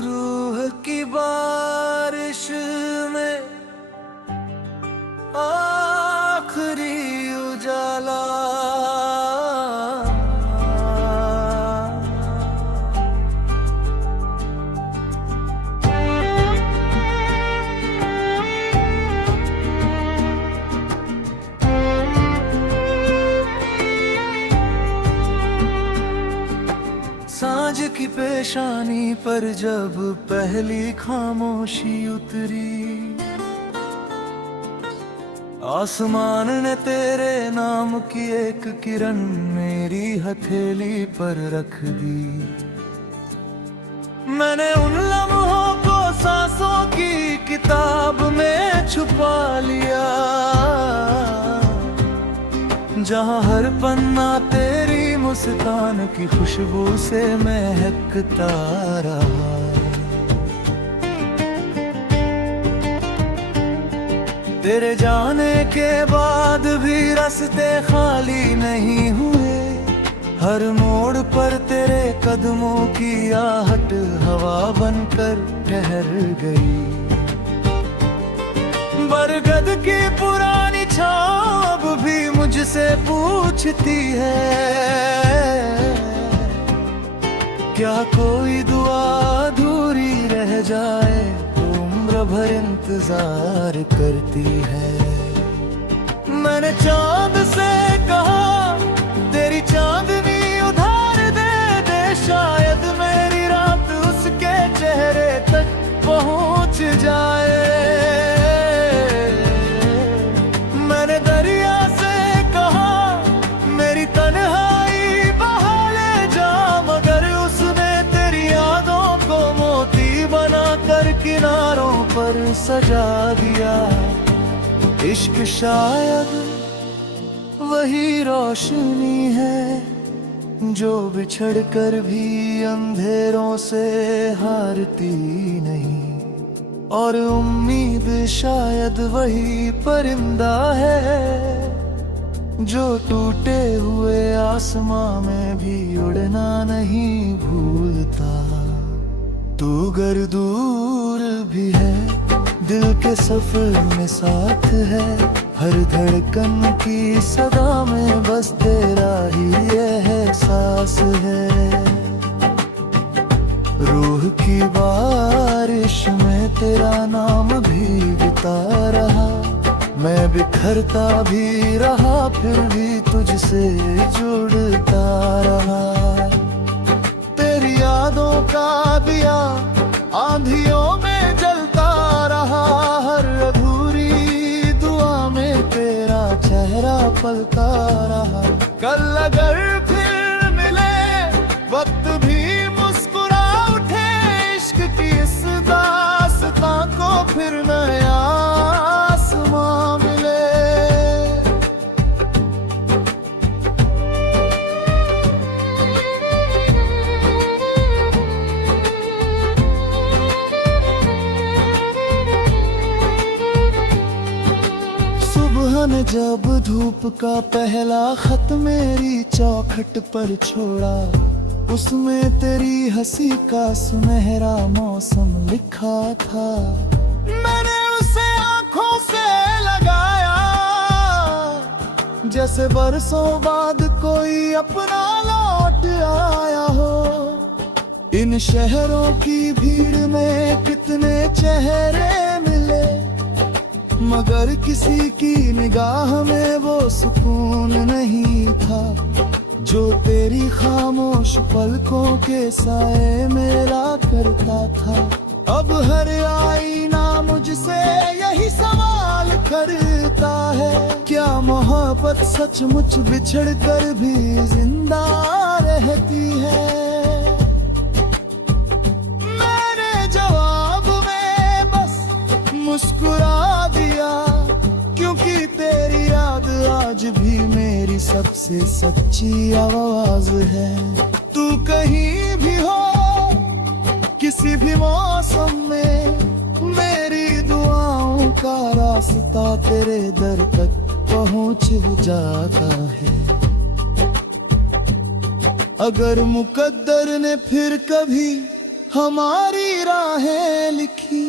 रूह की बारिश में आखिरी उजाला। सांझ की पेशानी पर जब पहली खामोशी उतरी, आसमान ने तेरे नाम की एक किरण मेरी हथेली पर रख दी। मैंने उन लम्हों को सांसों की किताब में छुपा लिया, जहां हर पन्ना तेरी मुस्कान की खुशबू से महकता रहा। तेरे जाने के बाद भी रास्ते खाली नहीं हुए, हर मोड़ पर तेरे कदमों की आहट हवा बनकर ठहर गई। बरगद की पुरानी छाँव अब भी मुझसे पूछती है, क्या कोई दुआ अधूरी रह जाए तो उम्र भर इंतजार करती है। मैंने चांद से कहा तेरी चांदनी उधार दे दे, शायद मेरी रात उसके चेहरे तक पहुंच जाए। मैंने दरिया से कहा मेरी तन्हाई बहा ले जा, मगर उसने तेरी यादों को मोती बनाकर किनारों पर सजा दिया। इश्क शायद वही रोशनी है जो बिछड़ कर भी अंधेरों से हारती नहीं, और उम्मीद शायद वही परिंदा है जो टूटे हुए आसमां में भी उड़ना नहीं भूलता। तू गर दूर भी है दिल के सफर में साथ है, हर धड़कन की सदा में बस तेरा ही एहसास है। रूह की बारिश में तेरा नाम भीगता रहा, मैं बिखरता भी रहा फिर भी तुझसे जुड़ता रहा। तेरी यादों का दिया आंधियों में जलता रहा, हर अधूरी दुआ में तेरा चेहरा पलता रहा। कल अगर फिर मिले वक्त भी मुस्कुरा उठे, इश्क की इस दास्तां को फिर नया आसमां मिले। सुबह ने जब धूप का पहला खत मेरी चौखट पर छोड़ा, उसमें तेरी हंसी का सुनहरा मौसम लिखा था। मैंने उसे आंखों से लगाया जैसे बरसों बाद कोई अपना लौट आया हो। इन शहरों की भीड़ में कितने चेहरे मिले, मगर किसी की निगाह में वो सुकून नहीं था जो तेरी खामोश पलकों के साए मेरा करता था। अब हर आईना मुझसे यही सवाल करता है, क्या मोहब्बत सचमुच बिछड़ कर भी जिंदा रहती है। मैंने जवाब में बस मुस्कुरा दिया, क्योंकि तेरी याद आज भी मेरी सबसे सच्ची आवाज है। तू कहीं भी हो किसी भी मौसम में, मेरी दुआओं का रास्ता तेरे दर तक पहुंच जाता है। अगर मुकद्दर ने फिर कभी हमारी राहें लिखी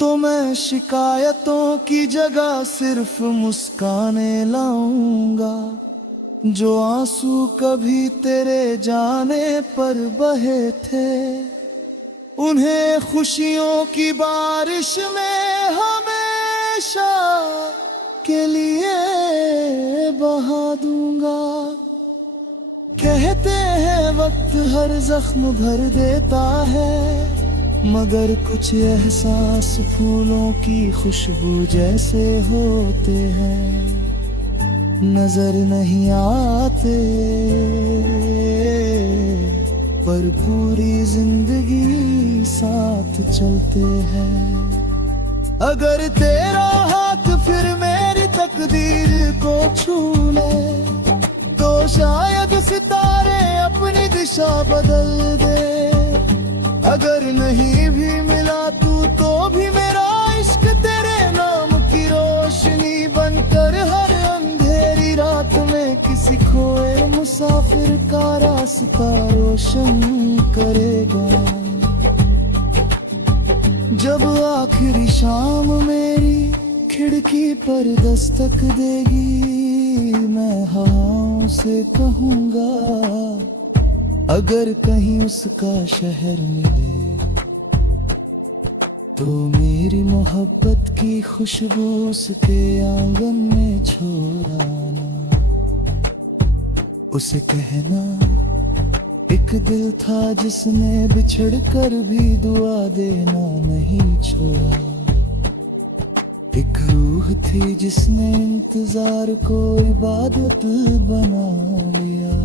तो मैं शिकायतों की जगह सिर्फ मुस्काने लाऊंगा। जो आंसू कभी तेरे जाने पर बहे थे, उन्हें खुशियों की बारिश में हमेशा के लिए बहा दूंगा। कहते हैं वक्त हर जख्म भर देता है, मगर कुछ एहसास फूलों की खुशबू जैसे होते हैं, नजर नहीं आते पर पूरी जिंदगी साथ चलते हैं। अगर तेरा हाथ फिर मेरी तकदीर को छू ले, तो शायद सितारे अपनी दिशा बदल दे। अगर नहीं भी मिला तू तो भी मेरा इश्क तेरे नाम की रोशनी बनकर हर अंधेरी रात में किसी खोए मुसाफिर का रास्ता रोशन करेगा। जब आखिरी शाम मेरी खिड़की पर दस्तक देगी, मैं हवाओं से कहूँगा अगर कहीं उसका शहर मिले, तो मेरी मोहब्बत की खुशबू उसके आंगन में छोड़ आना। उसे कहना एक दिल था जिसने बिछड़ कर भी दुआ देना नहीं छोड़ा। एक रूह थी जिसने इंतजार को इबादत बना लिया।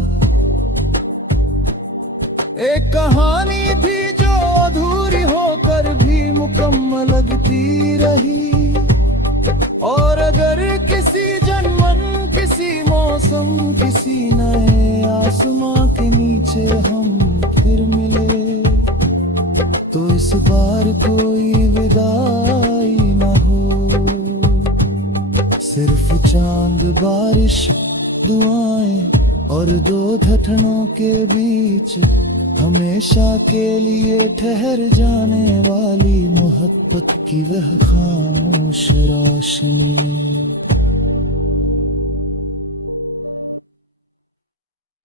एक कहानी थी जो अधूरी होकर भी मुकम्मल लगती रही। और अगर किसी जन्मन, किसी मौसम, किसी नए आसमां के नीचे हम फिर मिले, तो इस बार कोई विदाई न हो, सिर्फ चांद, बारिश, दुआएं और दो ढठनों के बीच हमेशा के लिए ठहर जाने वाली मोहब्बत की वह खामोश रोशनी।